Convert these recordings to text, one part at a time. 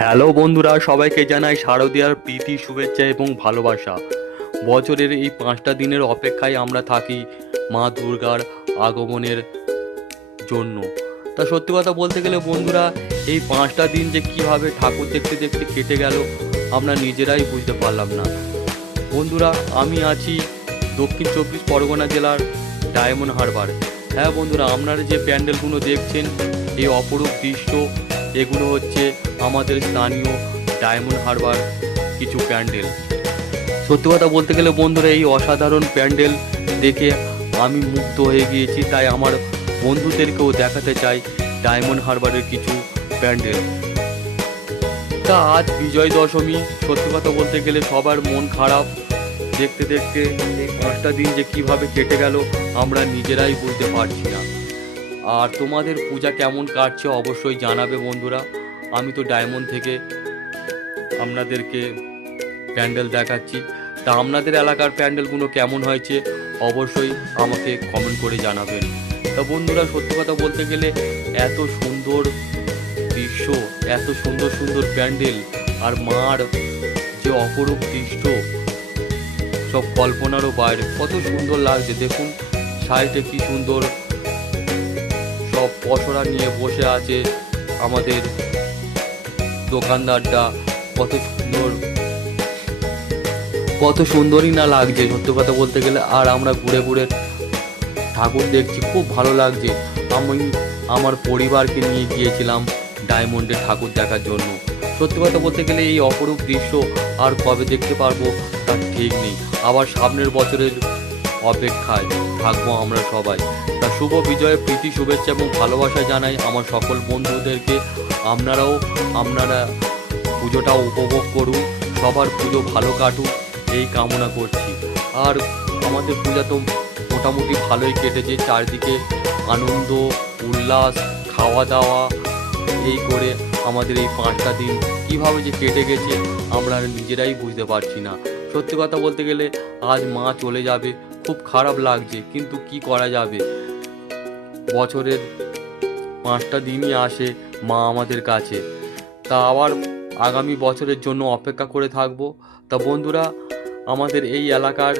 Hello বন্ধুরা, সবাইকে জানাই শারদীয়ার প্রীতি, শুভেচ্ছা এবং ভালোবাসা। বছরের এই পাঁচটা দিনের অপেক্ষায় আমরা থাকি মা দুর্গার আগমনের জন্য। তা সত্যি কথা বলতে গেলে বন্ধুরা, এই পাঁচটা দিন যে কীভাবে ঠাকুর দেখতে দেখতে কেটে গেল, আমরা নিজেরাই বুঝতে পারলাম না। বন্ধুরা, আমি আছি দক্ষিণ চব্বিশ পরগনা জেলার ডায়মন্ড হারবার। হ্যাঁ বন্ধুরা, আপনারা যে প্যান্ডেলগুলো দেখছেন, এই অপরূপ দৃশ্য এগুলো হচ্ছে আমাদের স্থানীয় ডায়মন্ড হারবার কিছু প্যান্ডেল। সত্যি কথা বলতে গেলে বন্ধুরা, এই অসাধারণ প্যান্ডেল দেখে আমি মুগ্ধ হয়ে গিয়েছি। তাই আমার বন্ধুদেরকেও দেখাতে চাই ডায়মন্ড হারবারের কিছু প্যান্ডেল। তা আজ বিজয় দশমী, সত্যি কথা বলতে গেলে সবার মন খারাপ। দেখতে দেখতে এই পাঁচটা দিন যে কীভাবে কেটে গেল, আমরা নিজেরাই বুঝতে পারছি না। আর তোমাদের পূজা কেমন কাটছে অবশ্যই জানাবে বন্ধুরা। আমি তো ডায়মন্ড থেকে আপনাদেরকে প্যান্ডেল দেখাচ্ছি। তা আপনাদের এলাকার প্যান্ডেলগুলো কেমন হয়েছে অবশ্যই আমাকে কমেন্ট করে জানাবেন। তা বন্ধুরা, সত্যি কথা বলতে গেলে এত সুন্দর দৃশ্য, এত সুন্দর সুন্দর প্যান্ডেল আর মার যে অপরূপ দৃশ্য, সব কল্পনারও বাইরে। কত সুন্দর লাগছে। দেখুন সাইডে কি সুন্দর সব পসরা নিয়ে বসে আছে আমাদের দোকানদারটা। কত সুন্দর, কত সুন্দরই না লাগছে সত্যি কথা বলতে গেলে। আর আমরা ঘুরে ঘুরে ঠাকুর দেখছি, খুব ভালো লাগছে। আমি, আমার পরিবারকে নিয়ে গিয়েছিলাম ডায়মন্ডে ঠাকুর দেখার জন্য। সত্যি কথা বলতে গেলে এই অপরূপ দৃশ্য আর কবে দেখতে পারব তার ঠিক নেই। আবার সামনের বছরের অপেক্ষায় থাকব আমরা সবাই। তা শুভ বিজয়ের প্রীতি, শুভেচ্ছা এবং ভালোবাসা জানাই আমার সকল বন্ধুদেরকে। আপনারাও আপনারা পুজোটা উপভোগ করুন, সবার পুজো ভালো কাটুক, এই কামনা করছি। আর আমাদের পূজা তো মোটামুটি ভালোই কেটেছে, চারদিকে আনন্দ, উল্লাস খাওয়া দাওয়া এই করে আমাদের এই পাঁচটা দিন কীভাবে যে কেটে গেছে আমরা নিজেরাই বুঝতে পারছি না। সত্যি কথা বলতে গেলে আজ মা চলে যাবে খুব খারাপ লাগছে, কিন্তু কি করা যাবে? বছরের পাঁচটা দিনই আসে মা আমাদের কাছে। তা আবার আগামী বছরের জন্য অপেক্ষা করে থাকব। তা বন্ধুরা, আমাদের এই এলাকার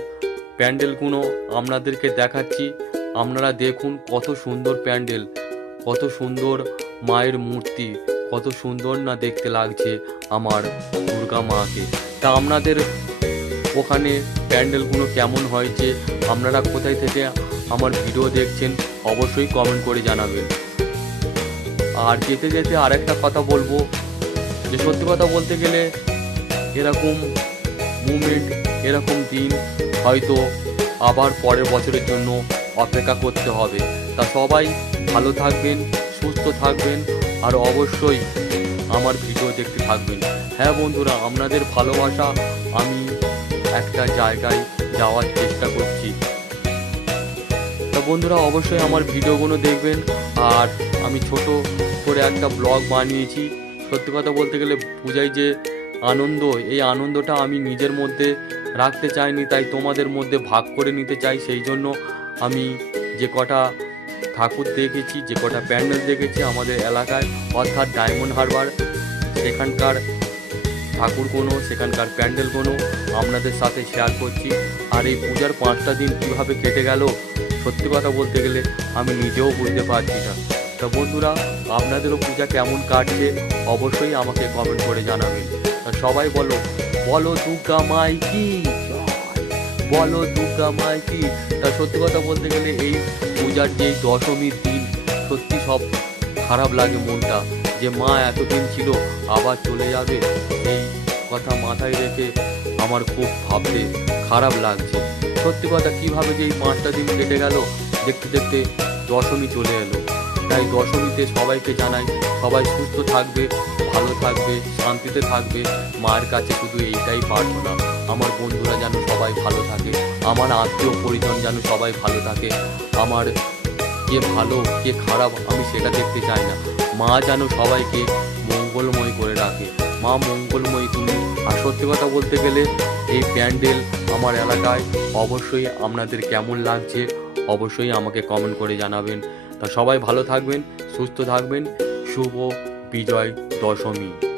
প্যান্ডেলগুলো আপনাদেরকে দেখাচ্ছি। আপনারা দেখুন কত সুন্দর প্যান্ডেল, কত সুন্দর মায়ের মূর্তি, কত সুন্দর না দেখতে লাগছে আমার দুর্গা মাকে। তা আপনাদের ওখানে প্যান্ডেলগুলো কেমন হয়েছে আপনারা কোথায় থেকে আমার ভিডিও দেখছেন, অবশ্যই কমেন্ট করে জানাবেন। আর যেতে যেতে আরেকটা কথা বলব, যে সত্যি কথা বলতে গেলে এরকম মুমেন্ট এরকম দিন হয়তো আবার পরের বছরের জন্য অপেক্ষা করতে হবে। তা সবাই ভালো থাকবেন, সুস্থ থাকবেন, আর অবশ্যই আমার ভিডিও দেখতে থাকবেন। হ্যাঁ বন্ধুরা, আপনাদের ভালোবাসা আমি একটা জায়গায় যাওয়ার চেষ্টা করছি। তা বন্ধুরা, অবশ্যই আমার ভিডিওগুলো দেখবেন। আর আমি ছোট করে একটা ব্লগ বানিয়েছি। সত্যি কথা বলতে গেলে পূজায় যে আনন্দ, এই আনন্দটা আমি নিজের মধ্যে রাখতে চাইনি, তাই তোমাদের মধ্যে ভাগ করে নিতে চাই। সেই জন্য আমি যে কটা ঠাকুর দেখেছি, যে কটা প্যান্ডেল দেখেছি আমাদের এলাকায়, অর্থাৎ ডায়মন্ড হারবার, সেখানকার ঠাকুর কোনো, সেখানকার প্যান্ডেল কোনো, আপনাদের সাথে শেয়ার করছি। আর এই পূজার পাঁচটা দিন কীভাবে কেটে গেল, সত্যি কথা বলতে গেলে আমি নিজেও বুঝতে পারছি না। তা বন্ধুরা, আপনাদেরও পূজা কেমন কাটছে, অবশ্যই আমাকে কমেন্ট করে জানাবেন। সবাই বলো বলো দুর্গা মাই কি বলো দুর্গা মাই কি? তা সত্যি কথা বলতে গেলে এই পূজার যে দশমীর দিন, সত্যি সব খারাপ লাগে মনটা। যে মা এতদিন ছিল, আবার চলে যাবে? এই কথা মাথায় রেখে আমার খুব ভাবতে খারাপ লাগছে। সত্যি কথা, কীভাবে যে এই পাঁচটা দিন কেটে গেল, দেখতে দেখতে দশমী চলে এলো। তাই দশমীতে সবাইকে জানাই, সবাই সুস্থ থাকবে, ভালো থাকবে, শান্তিতে থাকবে। মায়ের কাছে শুধু এইটাই প্রার্থনা, আমার বন্ধুরা যেন সবাই ভালো থাকে, আমার আত্মীয় পরিজন যেন সবাই ভালো থাকে। আমার কে ভালো কে খারাপ, আমি সেটা দেখতে চাই না। মা যেন সবাইকে মঙ্গলময় করে রাখে। মা মঙ্গলময়, তুমি আর সত্যি কথা বলতে গেলে এই প্যান্ডেল আমার এলাকায় অবশ্যই আপনাদের কেমন লাগছে অবশ্যই আমাকে কমেন্ট করে জানাবেন। তা সবাই ভালো থাকবেন, সুস্থ থাকবেন। শুভ বিজয় দশমী।